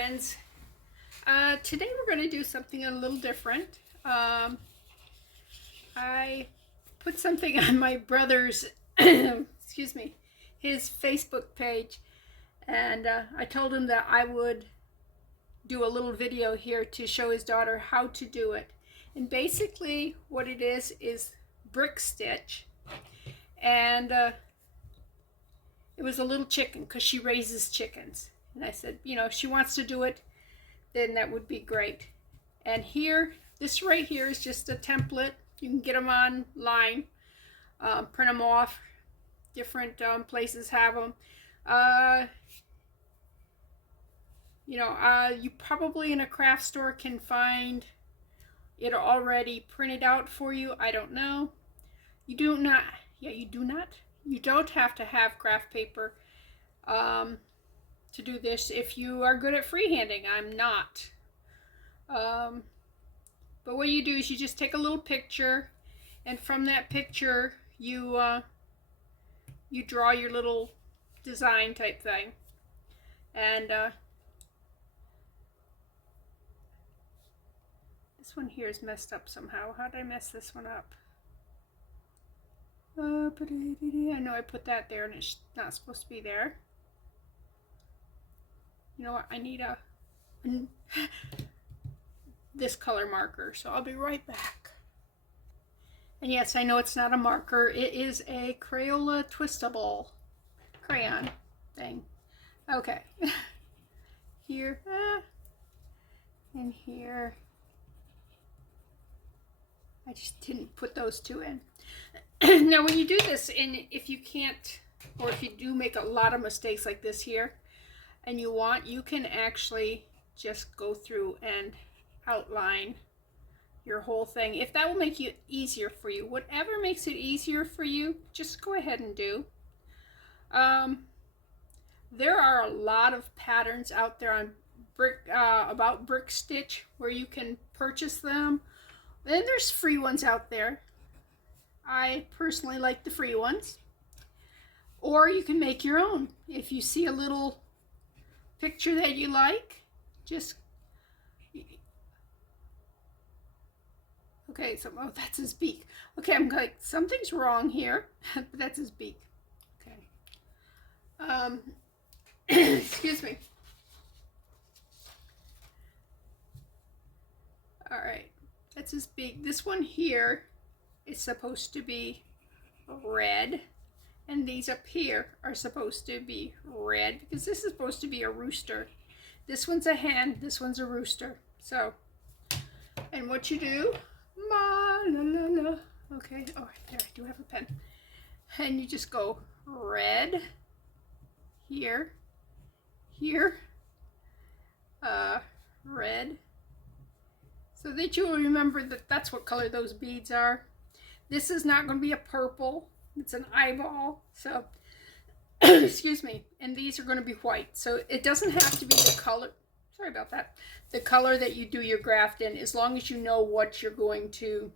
friends. Today we're going to do something a little different. I put something on my brother's, excuse me, his Facebook page, and I told him that I would do a little video here to show his daughter how to do it. And basically what it is brick stitch, and it was a little chicken because she raises chickens. And I said, you know, if she wants to do it, then that would be great. And here, this right here is just a template. You can get them online, print them off. Different places have them. You probably in a craft store can find it already printed out for you. I don't know. You do not. You don't have to have craft paper to do this if you are good at freehanding. I'm not. But what you do is you just take a little picture, and from that picture you draw your little design type thing. And this one here is messed up somehow. How did I mess this one up? I know I put that there and it's not supposed to be there. You know what? I need this color marker, so I'll be right back. And yes, I know it's not a marker. It is a Crayola twistable crayon thing. Okay. Here and here. I just didn't put those two in. Now when you do this, and if you can't, or if you do make a lot of mistakes like this here, and you can actually just go through and outline your whole thing. If that will make it easier for you, whatever makes it easier for you, just go ahead and do. There are a lot of patterns out there on about brick stitch where you can purchase them. Then there's free ones out there. I personally like the free ones. Or you can make your own. If you see a little picture that you like, just okay, so oh, that's his beak. Okay, I'm like, something's wrong here, but that's his beak. Okay. Excuse me. All right, that's his beak. This one here is supposed to be red, and these up here are supposed to be red because this is supposed to be a rooster. This one's a hen, this one's a rooster. So, and what you do, okay, oh, there, I do have a pen. And you just go red, here, red, so that you will remember that that's what color those beads are. This is not going to be a purple, it's an eyeball, so, excuse me, and these are going to be white. So it doesn't have to be the color, sorry about that, the color that you do your graft in, as long as you know what you're going to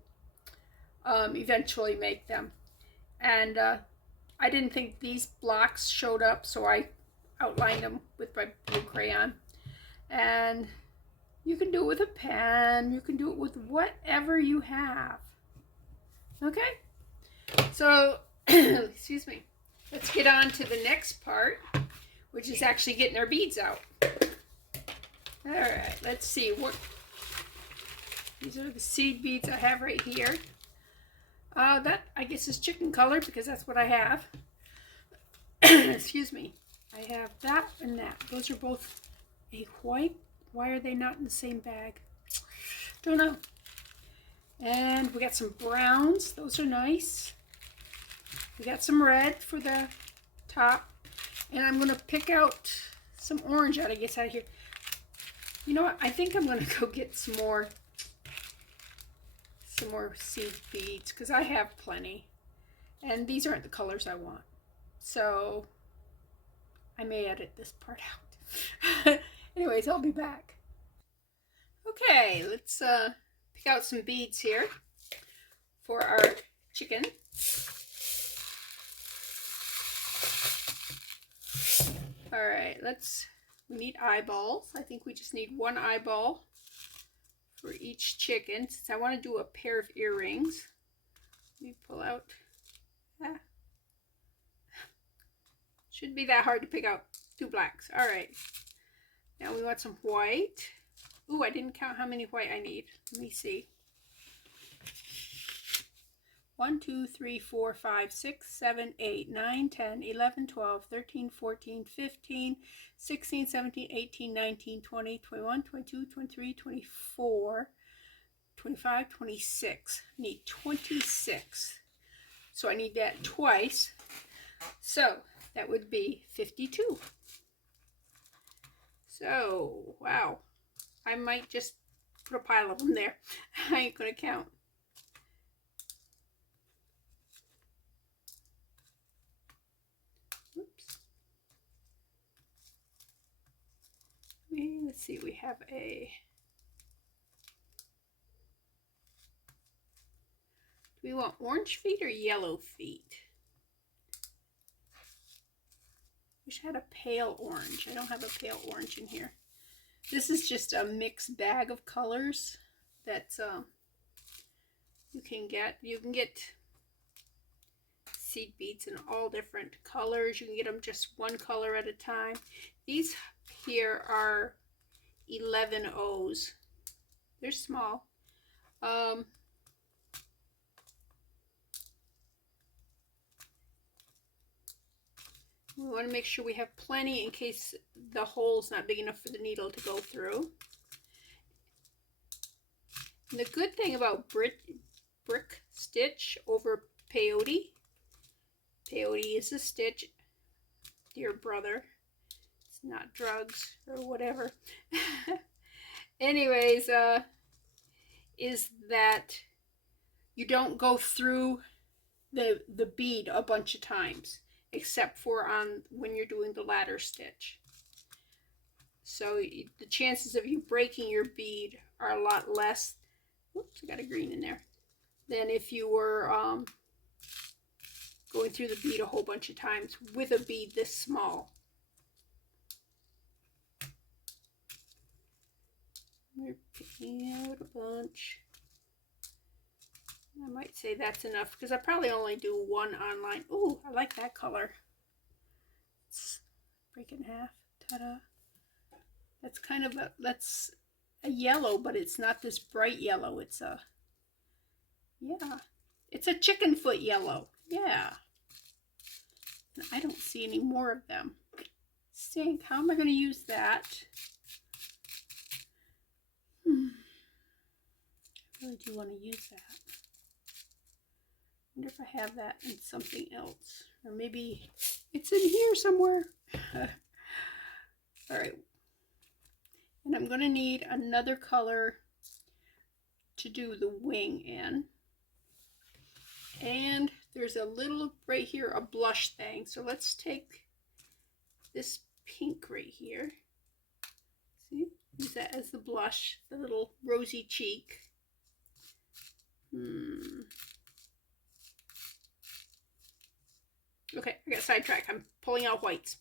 eventually make them. And I didn't think these blocks showed up, so I outlined them with my blue crayon. And you can do it with a pen, you can do it with whatever you have. Okay, so excuse me, let's get on to the next part, which is actually getting our beads out. All right, let's see what these are, the seed beads I have right here. That I guess is chicken color because that's what I have. Excuse me, I have that and that. Those are both a white. Why are they not in the same bag? Don't know. And we got some browns. Those are nice. We got some red for the top. And I'm going to pick out some orange out, I guess, out of here. You know what? I think I'm going to go get some more seed beads because I have plenty. And these aren't the colors I want. So I may edit this part out. Anyways, I'll be back. Okay, let's pick out some beads here for our chicken. All right, We need eyeballs. I think we just need one eyeball for each chicken. Since I want to do a pair of earrings, let me pull out. Shouldn't be that hard to pick out 2 blacks. All right. Now we want some white. Ooh, I didn't count how many white I need. Let me see. 1, 2, 3, 4, 5, 6, 7, 8, 9, 10, 11, 12, 13, 14, 15, 16, 17, 18, 19, 20, 21, 22, 23, 24, 25, 26. I need 26. So I need that twice. So that would be 52. So, wow. I might just put a pile of them there. I ain't gonna count. Oops. Let's see, we have a... Do we want orange feet or yellow feet? Wish I had a pale orange. I don't have a pale orange in here. This is just a mixed bag of colors that you can get. You can get seed beads in all different colors. You can get them just one color at a time. These here are 11 O's. They're small. We want to make sure we have plenty in case the hole's not big enough for the needle to go through. And the good thing about brick stitch over peyote, peyote is a stitch, dear brother, it's not drugs or whatever. Anyways, is that you don't go through the bead a bunch of times, except for on when you're doing the ladder stitch. So the chances of you breaking your bead are a lot less. Oops, I got a green in there. Than if you were going through the bead a whole bunch of times with a bead this small. We're picking out a bunch. I might say that's enough because I probably only do one online. Ooh, I like that color. Let's break it in half. Ta-da. That's kind of that's a yellow, but it's not this bright yellow. It's a, yeah, it's a chicken foot yellow. Yeah. And I don't see any more of them. Stink. How am I going to use that? I really do want to use that. I wonder if I have that in something else. Or maybe it's in here somewhere. All right. And I'm going to need another color to do the wing in. And there's a little right here, a blush thing. So let's take this pink right here. See? Use that as the blush, the little rosy cheek. Okay, I got sidetracked. I'm pulling out whites.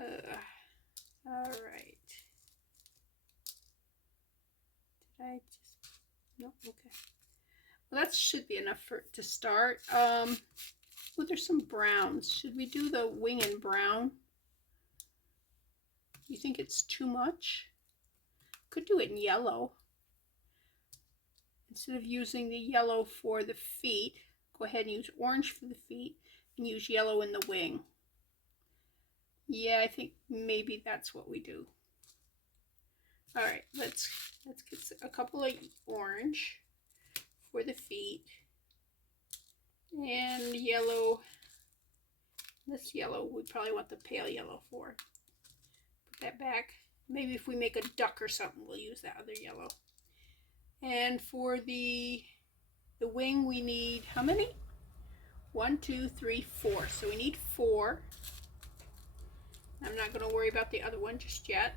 All right. Did I just... No, okay. Well, that should be enough for to start. Oh, there's some browns. Should we do the wing in brown? You think it's too much? Could do it in yellow. Instead of using the yellow for the feet, go ahead and use orange for the feet and use yellow in the wing. Yeah, I think maybe that's what we do. All right, let's get a couple of orange for the feet and yellow. This yellow, we probably want the pale yellow for. Put that back. Maybe if we make a duck or something, we'll use that other yellow. And for the wing, we need how many? 1, 2, 3, 4. So we need 4. I'm not going to worry about the other one just yet.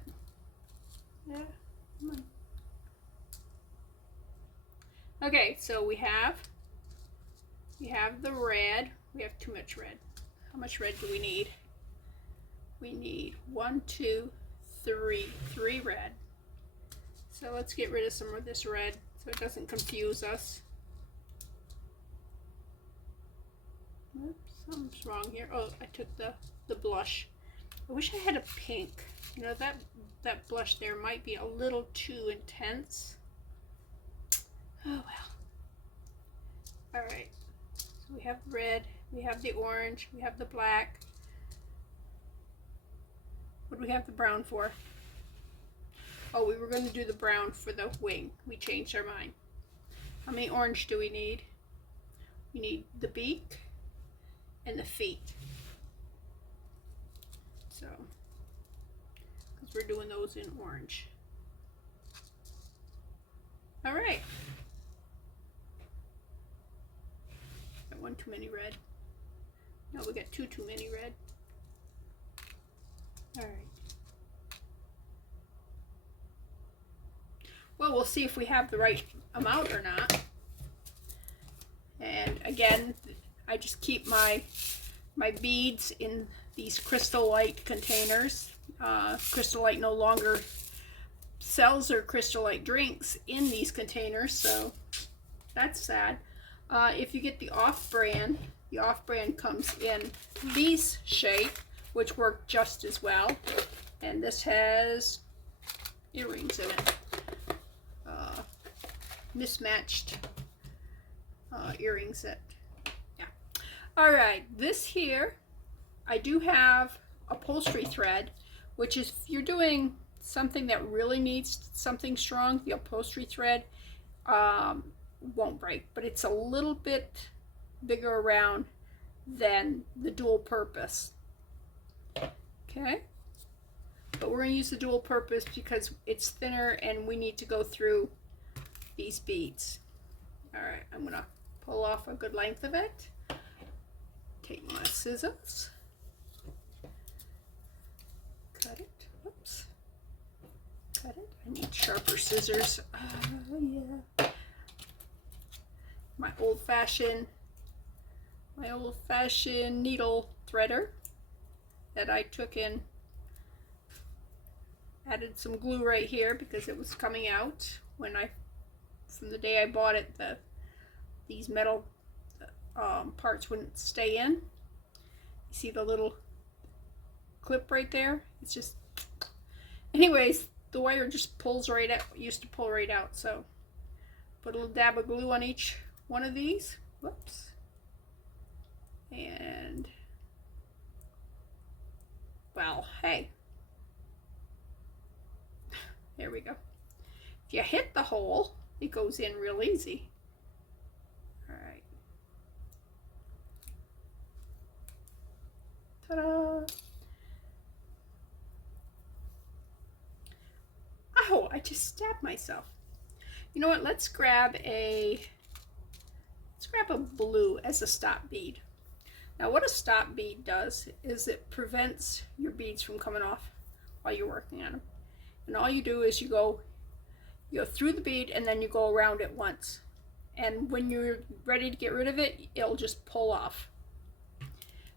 Yeah, come on. Okay, so we have the red. We have too much red. How much red do we need? We need 1, 2, 3. 3 red. So let's get rid of some of this red so it doesn't confuse us. Oops, something's wrong here. Oh, I took the blush. I wish I had a pink. You know, that blush there might be a little too intense. Oh well. Alright. So we have red, we have the orange, we have the black. What do we have the brown for? Oh, we were going to do the brown for the wing. We changed our mind. How many orange do we need? We need the beak and the feet. So, because we're doing those in orange. All right. Got one too many red. No, we got two too many red. All right. Well, we'll see if we have the right amount or not. And again, I just keep my beads in these Crystal Light containers. Crystal Light no longer sells their Crystal Light drinks in these containers, so that's sad. If you get the off-brand comes in these shape, which work just as well. And this has earrings in it. Mismatched earrings that, yeah. All right, this here, I do have upholstery thread, which is if you're doing something that really needs something strong, the upholstery thread won't break, but it's a little bit bigger around than the dual purpose. Okay, but we're going to use the dual purpose because it's thinner and we need to go through these beads. All right, I'm going to pull off a good length of it. Take my scissors. Cut it. Whoops. Cut it. I need sharper scissors. Yeah. My old-fashioned needle threader that I took in. Added some glue right here because it was coming out from the day I bought it. These metal parts wouldn't stay in. You see the little clip right there? It's just, anyways, the wire just pulls right out. Used to pull right out. So put a little dab of glue on each one of these. Whoops. And well, hey, there we go. If you hit the hole, it goes in real easy. All right. Ta-da! Oh, I just stabbed myself. You know what? Let's grab a blue as a stop bead. Now, what a stop bead does is it prevents your beads from coming off while you're working on them. And all you do is you go through the bead and then you go around it once. And when you're ready to get rid of it, it'll just pull off.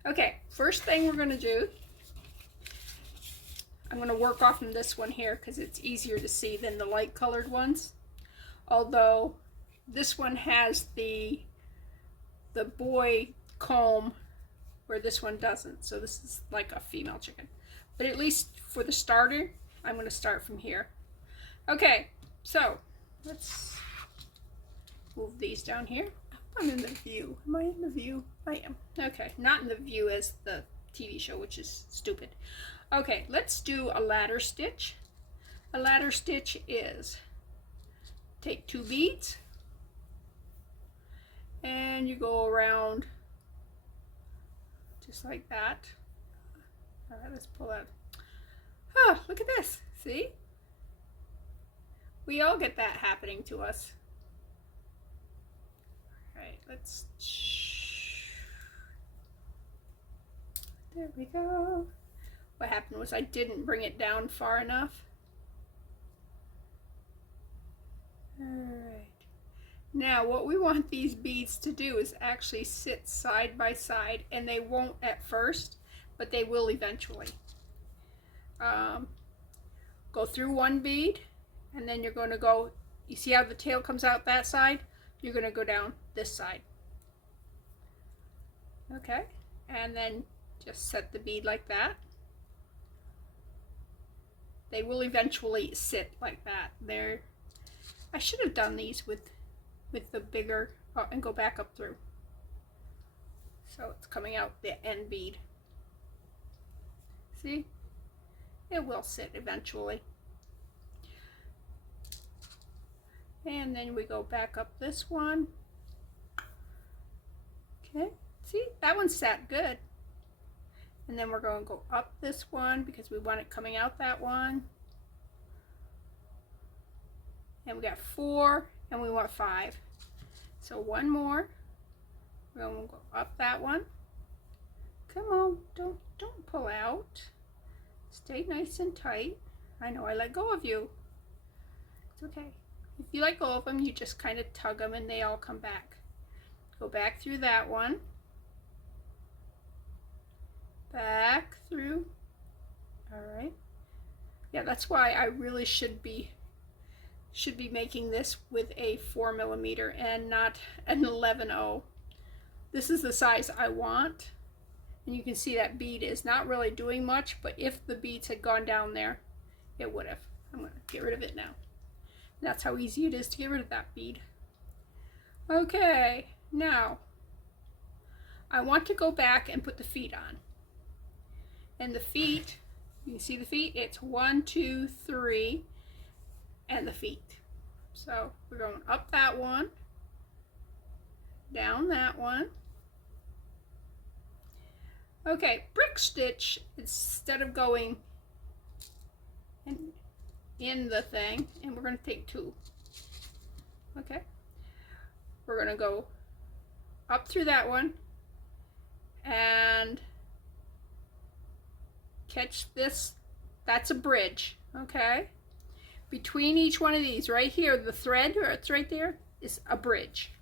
Okay, first thing we're going to do, I'm going to work off from this one here because it's easier to see than the light colored ones. Although this one has the boy comb where this one doesn't. So this is like a female chicken. But at least for the starter, I'm going to start from here. Okay, so let's move these down here. I'm in the view. Am I in the view? I am. Okay, not in the view as the TV show, which is stupid. Okay, let's do a ladder stitch. A ladder stitch is take 2 beads and you go around just like that. All right, let's pull out. Oh, look at this. See? We all get that happening to us. All right, let's. There we go. What happened was I didn't bring it down far enough. All right. Now what we want these beads to do is actually sit side by side, and they won't at first, but they will eventually. Go through one bead, and then you're going to go, you see how the tail comes out that side? You're going to go down this side. Okay, and then just set the bead like that. They will eventually sit like that. I should have done these with the bigger, and go back up through. So it's coming out the end bead. See? It will sit eventually. And then we go back up this one. Okay, see, that one sat good. And then we're going to go up this one because we want it coming out that one. And we got 4, and we want 5. So one more. We're going to go up that one. Come on, don't pull out. Stay nice and tight. I know I let go of you. It's okay. If you let go of them, you just kind of tug them and they all come back. Go back through that one. Back through. All right. Yeah, that's why I really should be making this with a 4mm and not an 11/0. This is the size I want. And you can see that bead is not really doing much, but if the beads had gone down there, it would have. I'm going to get rid of it now. That's how easy it is to get rid of that bead. Okay, now I want to go back and put the feet on. And the feet, you can see the feet, it's 1, 2, 3, and the feet. So we're going up that one, down that one. Okay, brick stitch, instead of going in the thing, and we're going to take 2. Okay, we're going to go up through that one and catch this. That's a bridge. Okay, between each one of these right here, the thread, it's right there, is a bridge.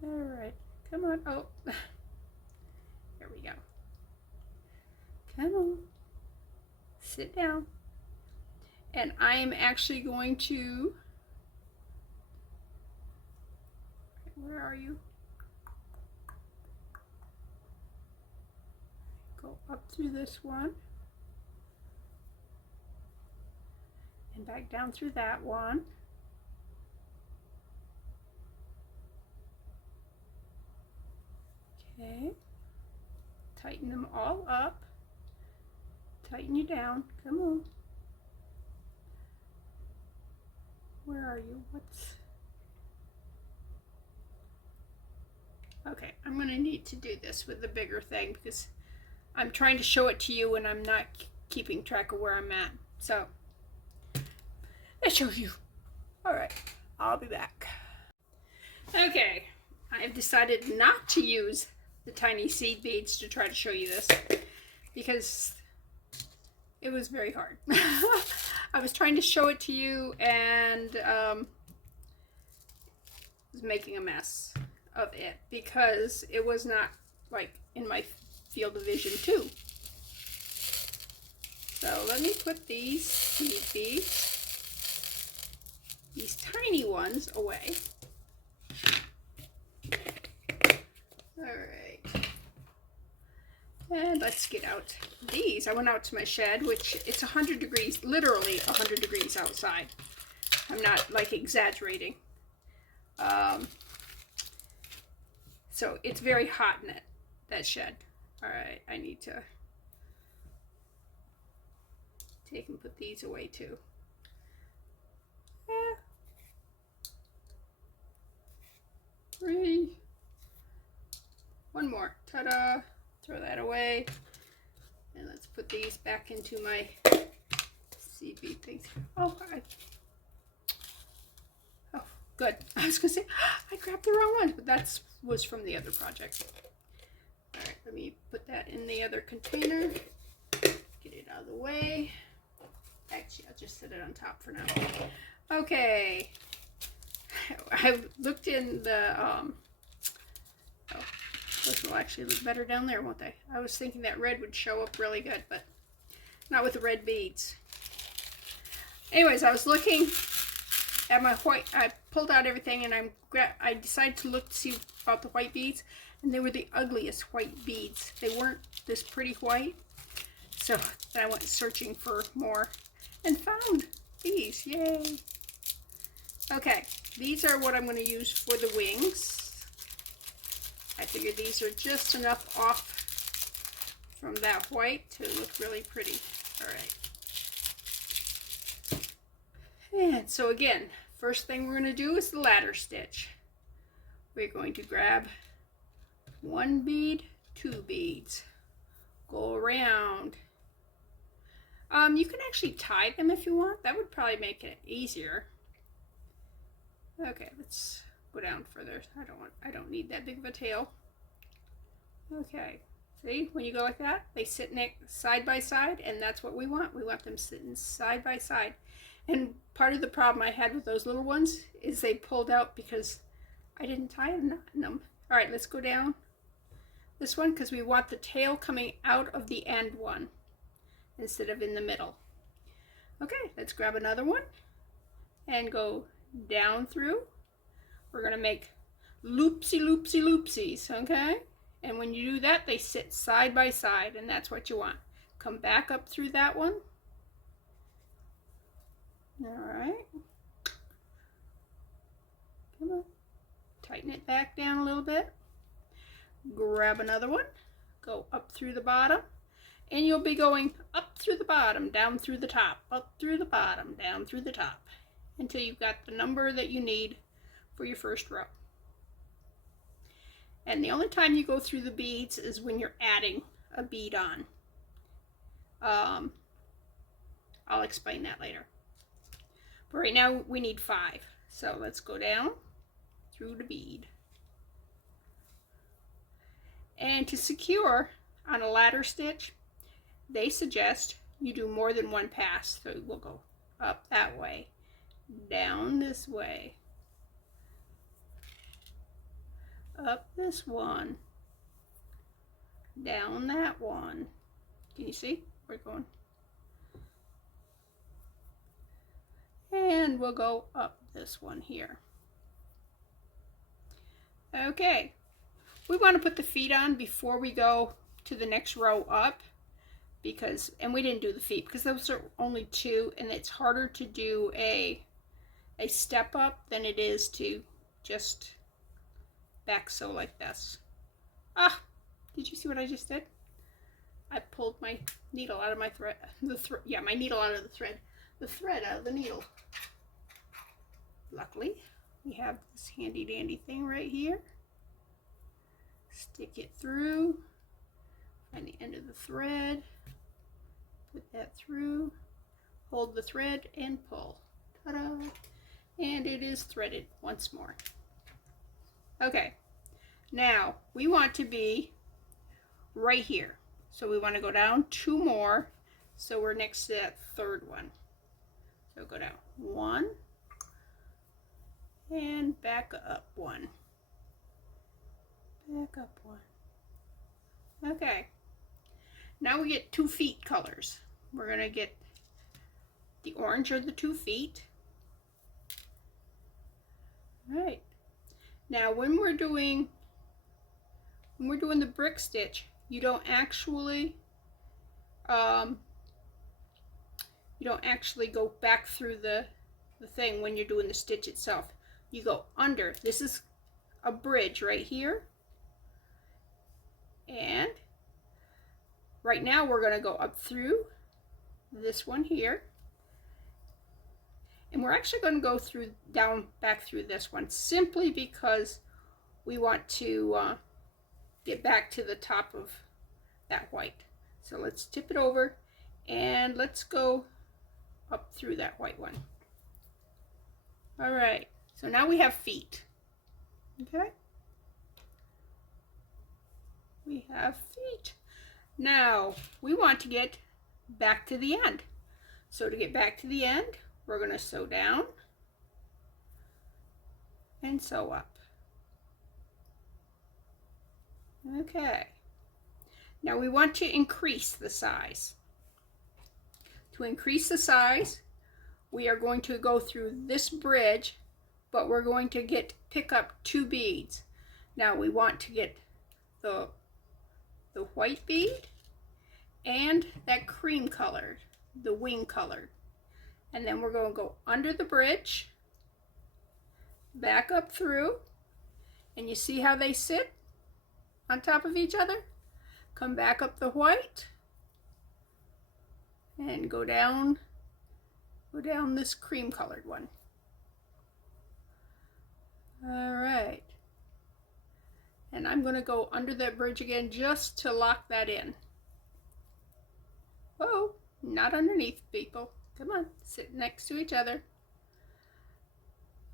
All right, come on. Oh, there we go. Come on, sit down. And I am actually going to, where are you? Go up through this one and back down through that one. Okay, tighten them all up, tighten you down, come on. Where are you? Okay, I'm going to need to do this with the bigger thing because I'm trying to show it to you and I'm not keeping track of where I'm at. So, let's show you. Alright, I'll be back. Okay, I've decided not to use the tiny seed beads to try to show you this because it was very hard. I was trying to show it to you and was making a mess of it because it was not like in my field of vision too. So let me put these seed beads, these tiny ones, away. Alright. And let's get out these. I went out to my shed, which it's 100 degrees, literally 100 degrees outside. I'm not like exaggerating. So it's very hot in that shed. Alright, I need to take and put these away too. Yeah. 3. One more. Ta-da! Throw that away. And let's put these back into my seed bead things. Oh, good. I was going to say, I grabbed the wrong one, but that was from the other project. Alright, let me put that in the other container. Get it out of the way. Actually, I'll just set it on top for now. Okay, I looked in the, oh, those will actually look better down there, won't they? I was thinking that red would show up really good, but not with the red beads. Anyways, I was looking at my white, I pulled out everything, and I decided to look to see about the white beads, and they were the ugliest white beads. They weren't this pretty white, so then I went searching for more and found these. Yay! Okay, these are what I'm going to use for the wings. I figure these are just enough off from that white to look really pretty. All right. And so again, first thing we're going to do is the ladder stitch. We're going to grab one bead, two beads, go around. You can actually tie them if you want. That would probably make it easier. Okay, let's go down further. I don't need that big of a tail. Okay, see, when you go like that, they sit side by side, and that's what we want. We want them sitting side by side. And part of the problem I had with those little ones is they pulled out because I didn't tie a knot in them. All right, let's go down this one because we want the tail coming out of the end one instead of in the middle. Okay, let's grab another one and go down through. We're going to make loopsy loopsy loopsies, okay? And when you do that, they sit side by side, and that's what you want. Come back up through that one. All right. Come on. Tighten it back down a little bit. Grab another one. Go up through the bottom. And you'll be going up through the bottom, down through the top, up through the bottom, down through the top, until you've got the number that you need for your first row. And the only time you go through the beads is when you're adding a bead on. I'll explain that later. But right now we need 5. So let's go down through the bead. And to secure on a ladder stitch, they suggest you do more than one pass. So we'll go up that way, down this way, up this one, down that one. Can you see? We're going. And we'll go up this one here. Okay. We want to put the feet on before we go to the next row up because, and we didn't do the feet because those are only 2 and it's harder to do a step up than it is to just back sew like this. Ah, did you see what I just did? I pulled my needle out of my thread. Yeah, my needle out of the thread. The thread out of the needle. Luckily, we have this handy dandy thing right here. Stick it through, find the end of the thread, put that through, hold the thread and pull. Ta-da! And it is threaded once more. Okay, now we want to be right here. So we want to go down 2 more, so we're next to that third one. So go down 1 and back up 1. Back up 1. Okay. Now we get 2 feet colors. We're going to get the orange are the 2 feet. All right. Now when we're doing the brick stitch, you don't actually go back through the thing when you're doing the stitch itself. You go under. This is a bridge right here. And right now we're going to go up through this one here. And we're actually going to go through back through this one simply because we want to get back to the top of that white. So let's tip it over and let's go up through that white one. All right, so now we have feet. Okay, we have feet. Now we want to get back to the end. So to get back to the end, we're going to sew down and sew up. Okay. Now we want to increase the size. To increase the size, we are going to go through this bridge, but we're going to pick up 2 beads. Now we want to get the white bead and that cream colored, the wing colored. And then we're going to go under the bridge, back up through, and you see how they sit on top of each other? Come back up the white and go down this cream colored one. All right. And I'm going to go under that bridge again just to lock that in. Whoa, not underneath, people. Come on, sit next to each other.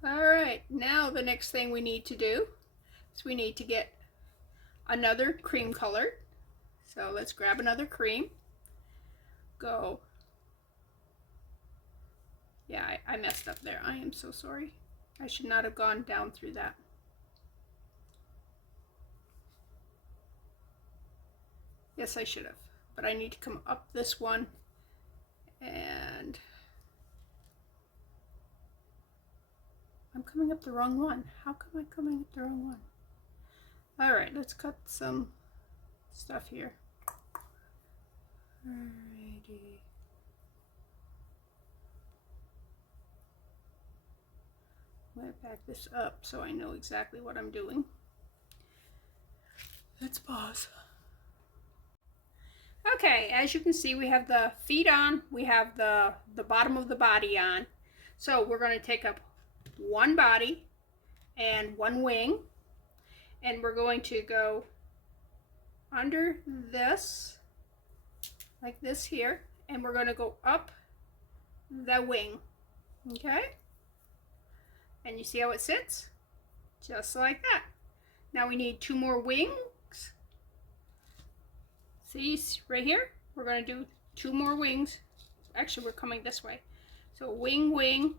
All right, now the next thing we need to do is we need to get another cream color. So let's grab another cream. Go. Yeah, I messed up there. I am so sorry. I should not have gone down through that. Yes, I should have. But I need to come up this one and I'm coming up the wrong one. How come I'm coming up the wrong one? All right, let's cut some stuff here. Alrighty. I'm going to back this up so I know exactly what I'm doing. Let's pause. Okay, as you can see, we have the feet on, we have the bottom of the body on. So we're going to take up one body and one wing, and we're going to go under this, like this here, and we're going to go up the wing, okay? And you see how it sits? Just like that. Now we need 2 more wings. See, right here, we're going to do 2 more wings. Actually, we're coming this way. So wing, wing,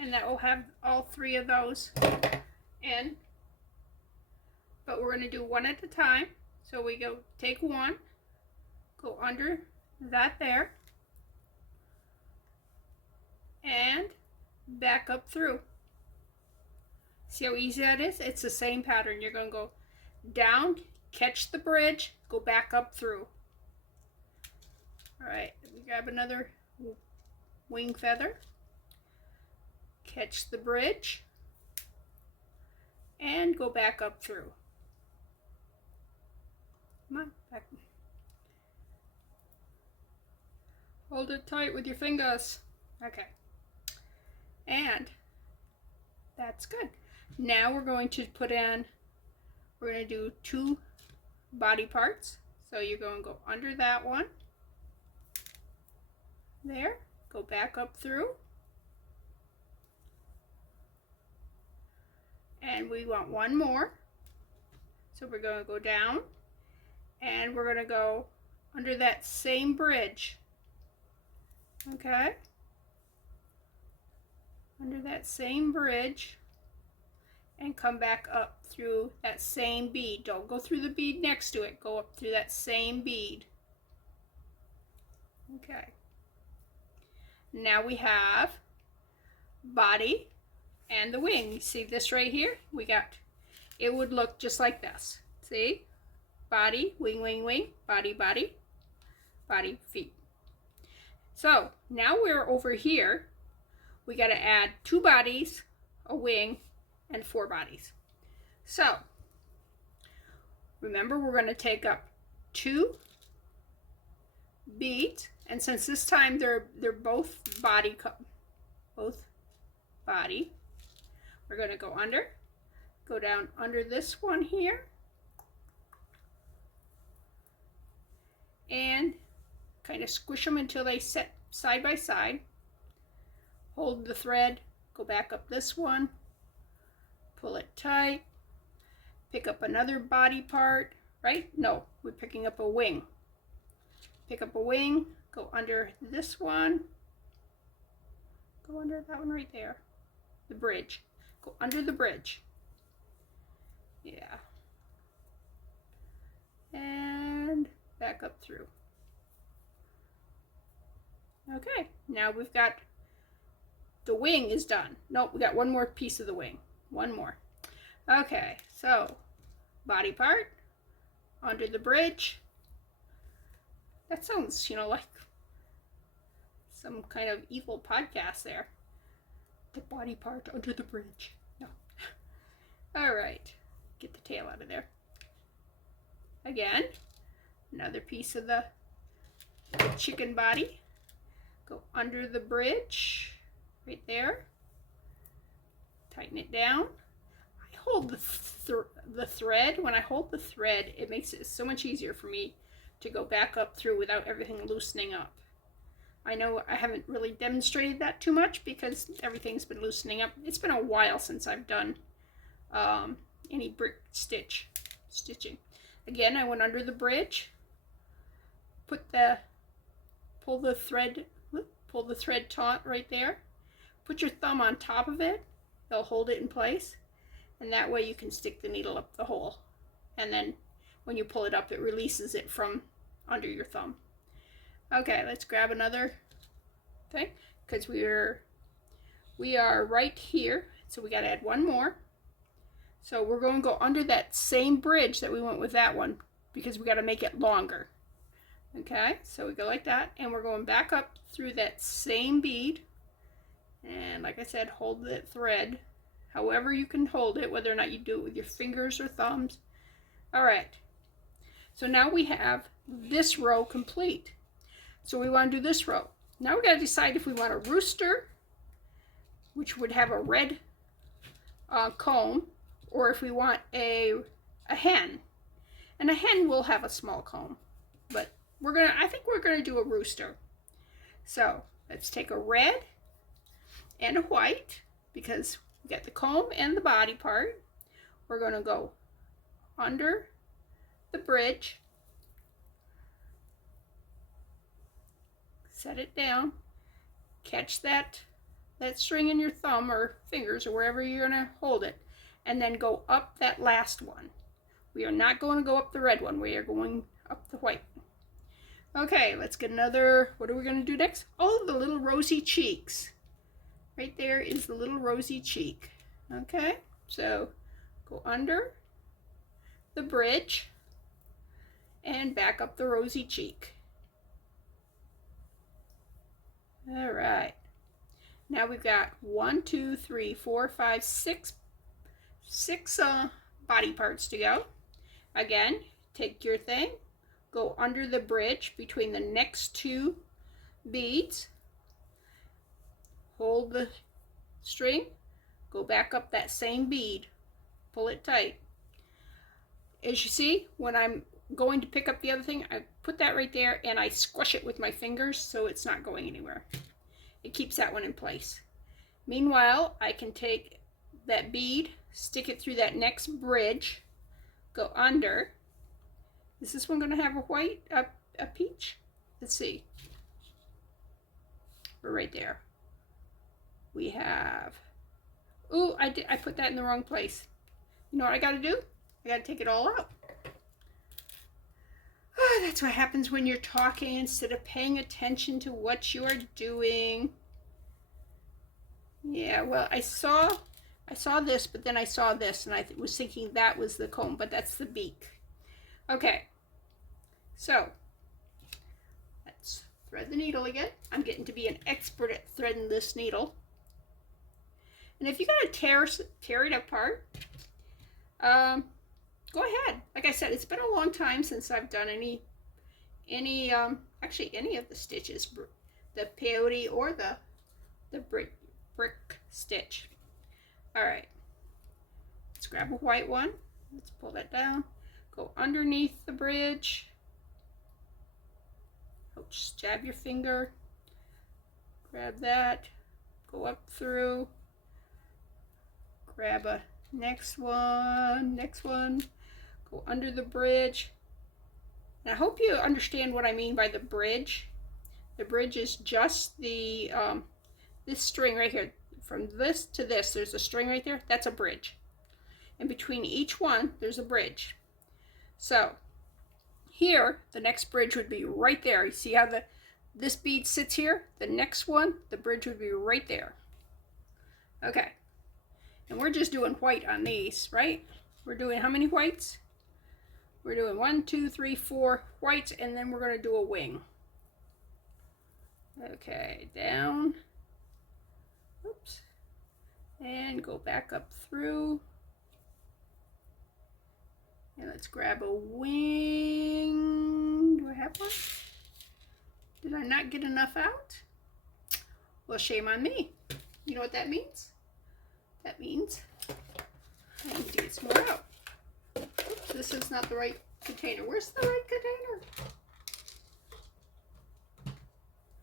and that will have all 3 of those in. But we're going to do one at a time. So we go take one, go under that there, and back up through. See how easy that is? It's the same pattern. You're going to go down, catch the bridge, go back up through. All right, we grab another wing feather, catch the bridge, and go back up through. Come on, back. Hold it tight with your fingers. Okay. And that's good. Now we're going to we're going to do 2 body parts. So you're going to go under that one. There. Go back up through. And we want one more. So we're going to go down. And we're going to go under that same bridge. Okay? Under that same bridge. And come back up through that same bead. Don't go through the bead next to it. Go up through that same bead. Okay. Now we have body and the wing. You see this right here? It would look just like this. See? Body, wing, wing, wing, body, body, body, feet. So now we're over here. We got to add 2 bodies, a wing, and 4 bodies. So remember, we're going to take up 2 beads, and since this time they're both body, we're going to go down under this one here, and kind of squish them until they set side by side. Hold the thread, go back up this one, pull it tight, pick up another body part, right? No, we're picking up a wing. Pick up a wing, go under this one, go under that one right there, the bridge. go under the bridge. Yeah. And back up through. Okay, now we've got the wing is done. Nope, we got one more piece of the wing. One more. Okay, so body part, under the bridge. That sounds, like some kind of evil podcast there. The body part under the bridge. No. All right, get the tail out of there. Again, another piece of the chicken body. Go under the bridge, right there. Tighten it down. I hold the thread. When I hold the thread, it makes it so much easier for me to go back up through without everything loosening up. I know I haven't really demonstrated that too much because everything's been loosening up. It's been a while since I've done any brick stitching. Again, I went under the bridge, pull the thread taut right there. Put your thumb on top of it. It'll hold it in place. And that way you can stick the needle up the hole. And then when you pull it up, it releases it from under your thumb. Okay, let's grab another thing because we are right here. So we got to add one more. So we're going to go under that same bridge that we went with that one because we got to make it longer. Okay, so we go like that, and we're going back up through that same bead. And like I said, hold the thread however you can hold it, whether or not you do it with your fingers or thumbs. All right, so now we have this row complete. So we want to do this row. Now we got to decide if we want a rooster, which would have a red comb, or if we want a hen. And a hen will have a small comb, but I think we're gonna do a rooster. So let's take a red and a white because we got the comb and the body part. We're gonna go under the bridge, set it down, catch that string in your thumb or fingers or wherever you're gonna hold it, and then go up that last one. We are not going to go up the red one, we are going up the white. Okay, let's get another, what are we going to do next? Oh, the little rosy cheeks. Right there is the little rosy cheek. Okay, so go under the bridge and back up the rosy cheek. All right, now we've got 1, 2, 3, 4, 5, 6 body parts to go. Again, take your thing, go under the bridge between the next two beads, hold the string, go back up that same bead, pull it tight. As you see, when I'm going to pick up the other thing, I put that right there and I squish it with my fingers so it's not going anywhere. It keeps that one in place. Meanwhile, I can take that bead, stick it through that next bridge, go under. Is this one going to have a white, a peach? Let's see. We're right there. We have, ooh, I put that in the wrong place. You know what I got to do? I got to take it all out. Oh, that's what happens when you're talking instead of paying attention to what you are doing. Yeah, well, I saw this, but then I saw this, and I was thinking that was the comb, but that's the beak. Okay, so let's thread the needle again. I'm getting to be an expert at threading this needle. And if you gotta tear it apart, go ahead. Like I said, it's been a long time since I've done actually any of the stitches, the peyote or the brick stitch. All right, let's grab a white one. Let's pull that down. Go underneath the bridge. Oh, just jab your finger. Grab that. Go up through. Grab a next one. Go under the bridge. And I hope you understand what I mean by the bridge. The bridge is just the this string right here from this to this, there's a string right there. That's a bridge. And between each one, there's a bridge. So here, the next bridge would be right there. You see how this bead sits here? The next one, the bridge would be right there. Okay. And we're just doing white on these, right? We're doing how many whites? We're doing 1, 2, 3, 4 whites, and then we're going to do a wing. Okay, down. Oops. And go back up through. And let's grab a wing. Do I have one? Did I not get enough out? Well, shame on me. You know what that means? That means I need to get some more out. Oops, this is not the right container. Where's the right container?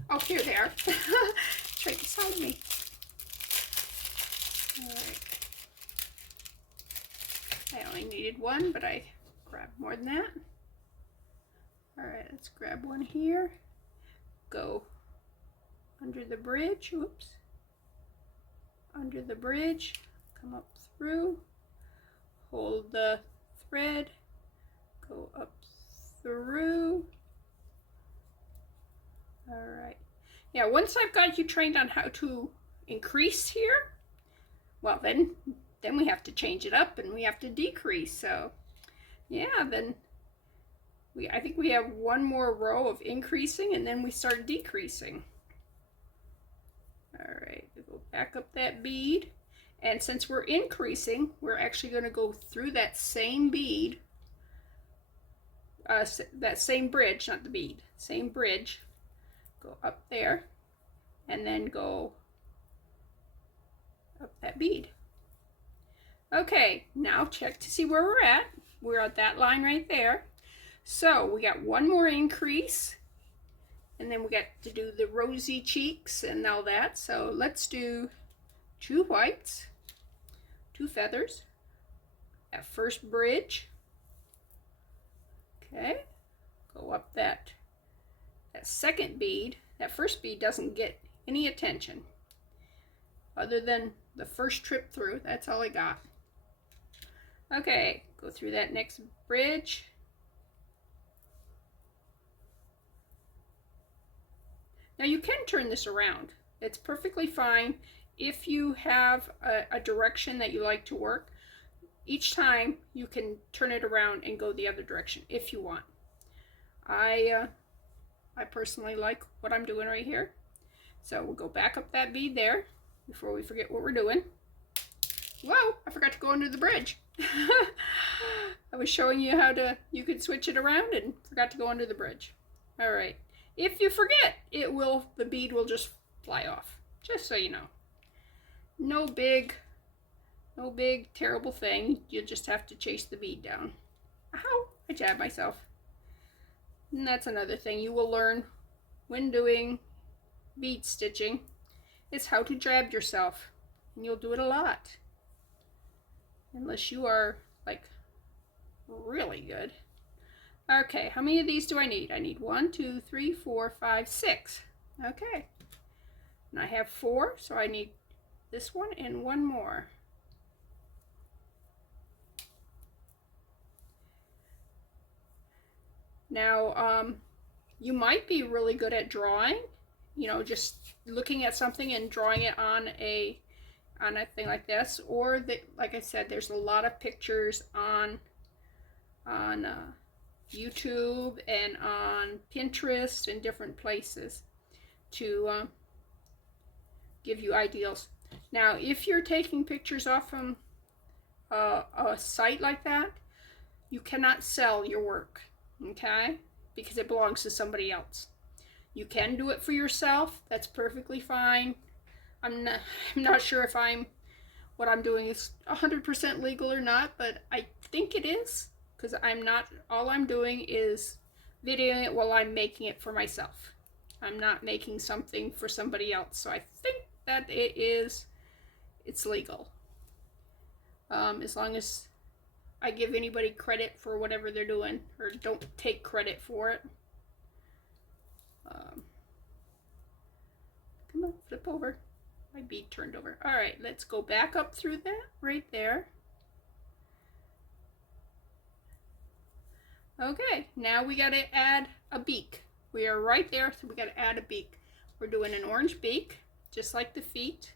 Oh, here they are. It's right beside me. All right. I only needed one, but I grabbed more than that. All right, let's grab one here. Go under the bridge. Oops. Under the bridge. Come up through. Hold the thread. Go up through. All right. Yeah, once I've got you trained on how to increase here, well, then we have to change it up and we have to decrease. So yeah, then I think we have one more row of increasing and then we start decreasing. All right, we'll go back up that bead. And since we're increasing, we're actually going to go through that same bead, that same bridge, not the bead, same bridge. Go up there and then go up that bead. Okay, now check to see where we're at. We're at that line right there. So we got one more increase and then we got to do the rosy cheeks and all that. So let's do 2 whites, 2 feathers, that first bridge. Okay, go up that second bead. That first bead doesn't get any attention other than the first trip through. That's all I got. Okay, go through that next bridge. Now you can turn this around. It's perfectly fine if you have a direction that you like to work. Each time you can turn it around and go the other direction if you want. I personally like what I'm doing right here. So we'll go back up that bead there before we forget what we're doing. Whoa, I forgot to go under the bridge. I was showing you how you could switch it around and forgot to go under the bridge. All right. If you forget, the bead will just fly off. Just so you know. No big terrible thing. You just have to chase the bead down. Ow, I jabbed myself. And that's another thing you will learn when doing bead stitching, is how to jab yourself. And you'll do it a lot. Unless you are like really good. Okay, how many of these do I need? I need 1, 2, 3, 4, 5, 6. Okay. And I have 4, so I need this one and one more. Now, you might be really good at drawing, you know, just looking at something and drawing it on a thing like this, or that, like I said, there's a lot of pictures on YouTube and on Pinterest and different places to give you ideas. Now, if you're taking pictures off from a site like that, you cannot sell your work, okay? Because it belongs to somebody else. You can do it for yourself. That's perfectly fine. I'm not sure if what I'm doing is 100% legal or not, but I think it is, because all I'm doing is videoing it while I'm making it for myself. I'm not making something for somebody else, so I think that it's legal. As long as I give anybody credit for whatever they're doing, or don't take credit for it. Come on, flip over. my bead turned over. All right, let's go back up through that right there. Okay, now we got to add a beak. We are right there, so we got to add a beak. We're doing an orange beak, just like the feet.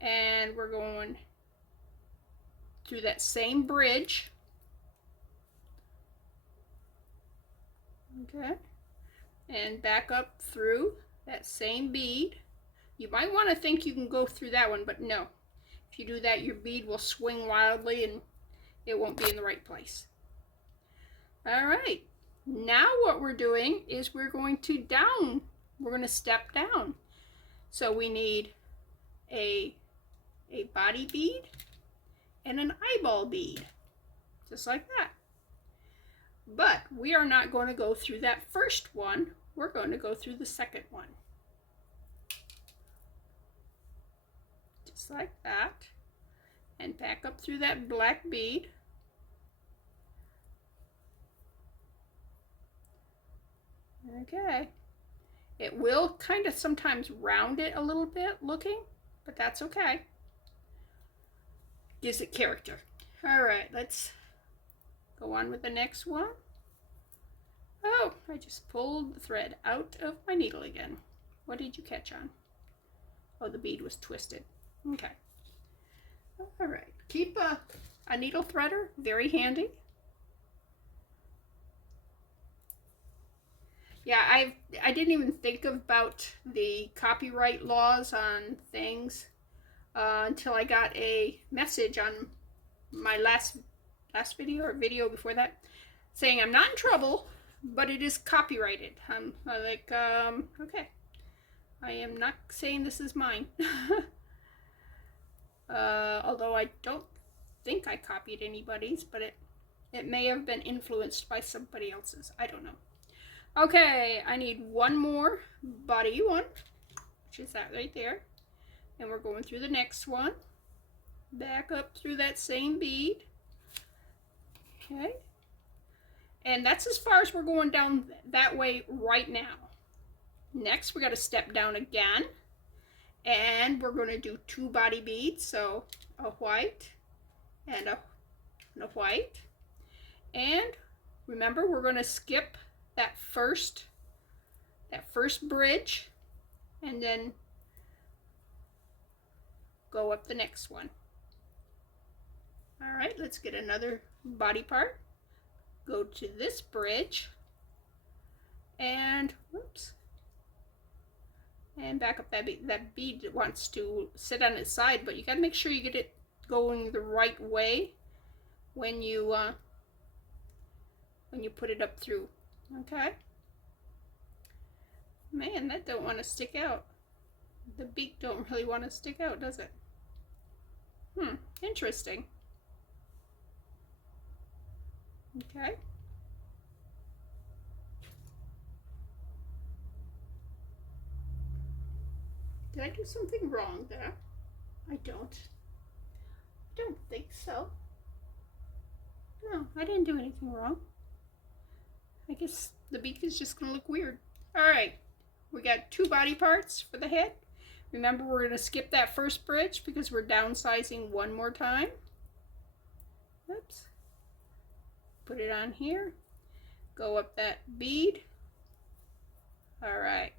And we're going through that same bridge. Okay, and back up through that same bead. You might want to think you can go through that one, but no. If you do that, your bead will swing wildly and it won't be in the right place. All right, now what we're doing is we're going to step down. So we need a body bead and an eyeball bead, just like that. But we are not going to go through that first one. We're going to go through the second one. Just like that. And back up through that black bead. Okay. It will kind of sometimes round it a little bit looking, but that's okay. Gives it character. All right, let's go on with the next one. Oh, I just pulled the thread out of my needle again. What did you catch on? Oh, the bead was twisted. Okay. All right. Keep a needle threader very handy. Yeah, I didn't even think about the copyright laws on things until I got a message on my last video or video before that saying I'm not in trouble, but it is copyrighted. I'm like, okay. I am not saying this is mine. Although I don't think I copied anybody's, but it may have been influenced by somebody else's. I don't know. Okay, I need one more body one, which is that right there. And we're going through the next one. Back up through that same bead. Okay. And that's as far as we're going down that way right now. Next, we got to step down again. And we're going to do 2 body beads. So a white and a white. And remember, we're going to skip that first bridge and then go up the next one. All right, let's get another body part. Go to this bridge and whoops, and back up that bead. That bead wants to sit on its side, but you got to make sure you get it going the right way when you put it up through. Okay. Man, that don't want to stick out. The beak don't really want to stick out, does it? Interesting. Okay. Did I do something wrong there? I don't think so. No, I didn't do anything wrong. I guess the beak is just going to look weird. All right, we got 2 body parts for the head. Remember, we're going to skip that first bridge because we're downsizing one more time. Oops. Put it on here. Go up that bead. All right.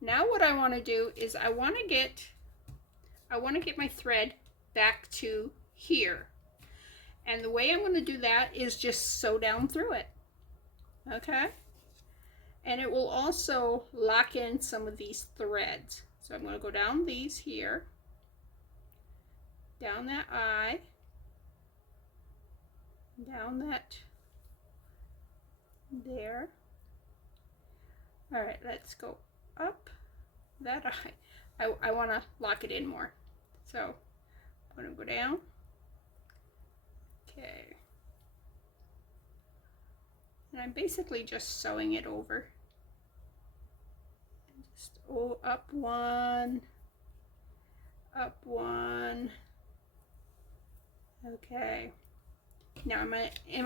Now what I want to do is I want to get my thread back to here. And the way I'm going to do that is just sew down through it. Okay? And it will also lock in some of these threads. So I'm going to go down these here, down that eye, down that there. All right, let's go up that eye. I want to lock it in more. So I'm going to go down. Okay. And I'm basically just sewing it over. Just up one. Okay. Now am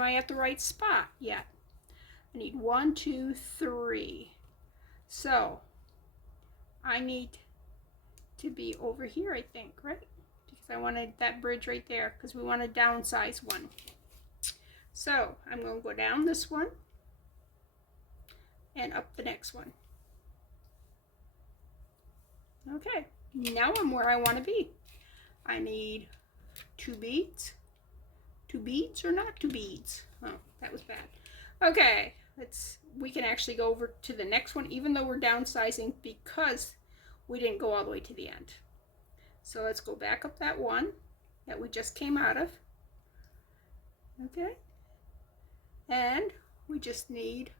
I at the right spot yet? I need 1, 2, 3. So I need to be over here, I think, right? Because I wanted that bridge right there because we want to downsize one. So I'm going to go down this one and up the next one. Okay, now I'm where I want to be. I need 2 beads. 2 beads or not 2 beads? Oh, that was bad. Okay, we can actually go over to the next one even though we're downsizing because we didn't go all the way to the end. So let's go back up that one that we just came out of. Okay, and we just need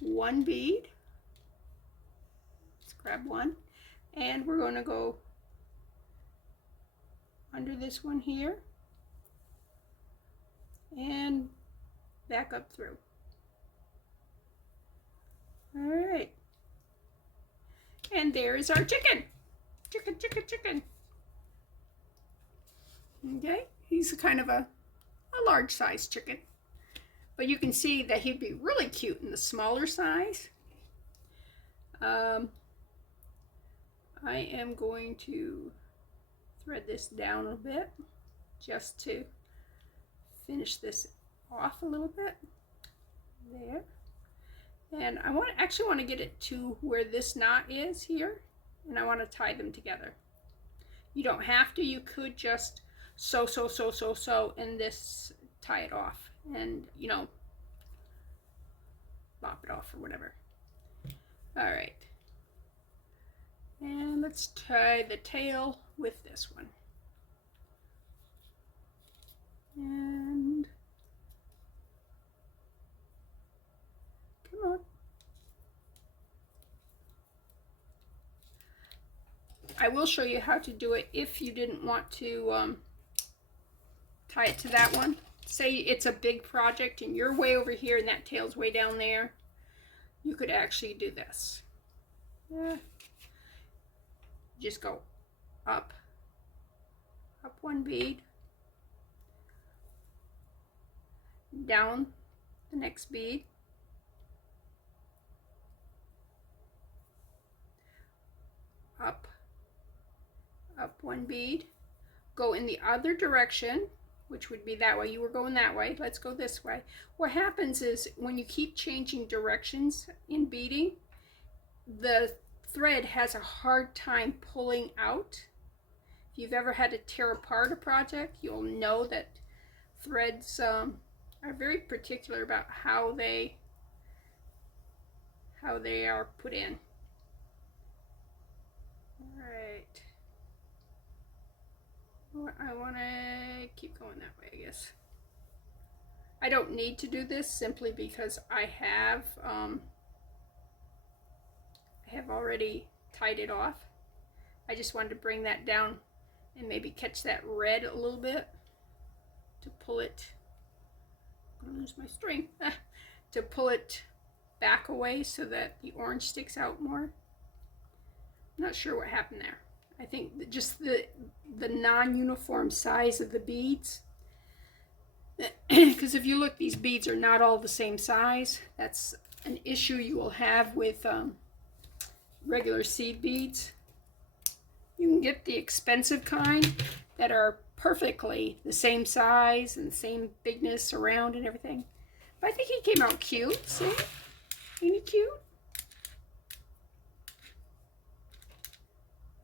1 bead. Let's grab one, and we're going to go under this one here and back up through. All right, and there is our chicken. Chicken, chicken, chicken. Okay, he's kind of a large size chicken, but you can see that he'd be really cute in the smaller size. I am going to thread this down a bit just to finish this off a little bit there, and I actually want to get it to where this knot is here, and I want to tie them together. You don't have to, you could just sew and this tie it off and, you know, lop it off or whatever. All right, and let's tie the tail with this one. And come on. I will show you how to do it if you didn't want to tie it to that one. Say it's a big project and you're way over here and that tail's way down there. You could actually do this. Just go up 1 bead, down the next bead, up 1 bead, go in the other direction, which would be that way. You were going that way. Let's go this way. What happens is when you keep changing directions in beading, the thread has a hard time pulling out. If you've ever had to tear apart a project, you'll know that threads are very particular about how they are put in. All right. I want to keep going that way, I guess. I don't need to do this simply because I have already tied it off. I just wanted to bring that down and maybe catch that red a little bit to pull it. I'm gonna lose my string. To pull it back away so that the orange sticks out more. I'm not sure what happened there. I think just the non-uniform size of the beads. Because if you look, these beads are not all the same size. That's an issue you will have with regular seed beads. You can get the expensive kind that are perfectly the same size and the same bigness around and everything. But I think he came out cute. See? Ain't he cute?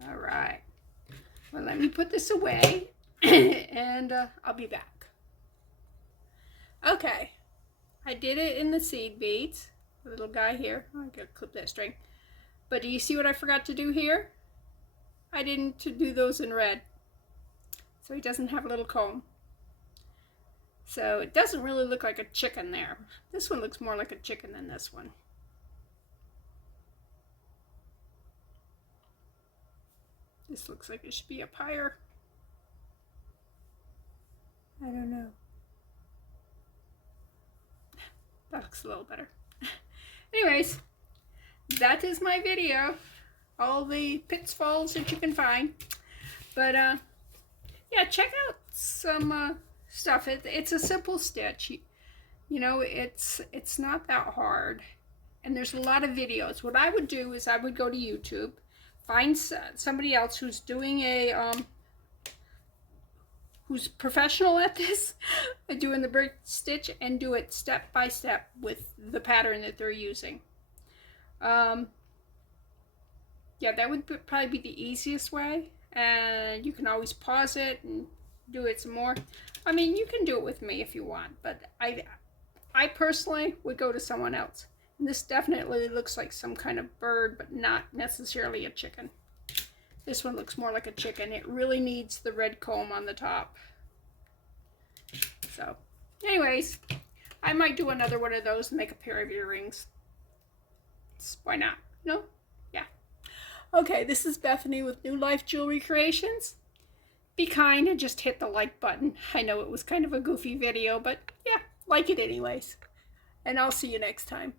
All right. Well, let me put this away and I'll be back. Okay. I did it in the seed beads. The little guy here. Oh, I gotta clip that string. But do you see what I forgot to do here? I didn't do those in red. So he doesn't have a little comb. So it doesn't really look like a chicken there. This one looks more like a chicken than this one. This looks like it should be up higher. I don't know. That looks a little better. Anyways, that is my video. All the pitfalls that you can find. But yeah, check out some stuff. It's a simple stitch. You know, it's not that hard. And there's a lot of videos. What I would do is I would go to YouTube, find somebody else who's doing who's professional at this, doing the brick stitch, and do it step by step with the pattern that they're using. Yeah, that would probably be the easiest way, and you can always pause it and do it some more. I mean, you can do it with me if you want, but I personally would go to someone else. And this definitely looks like some kind of bird, but not necessarily a chicken. This one looks more like a chicken. It really needs the red comb on the top. So, anyways, I might do another one of those and make a pair of earrings. Why not? No? Yeah. Okay, this is Bethany with New Life Jewelry Creations. Be kind and just hit the like button. I know it was kind of a goofy video, but yeah, like it anyways. And I'll see you next time.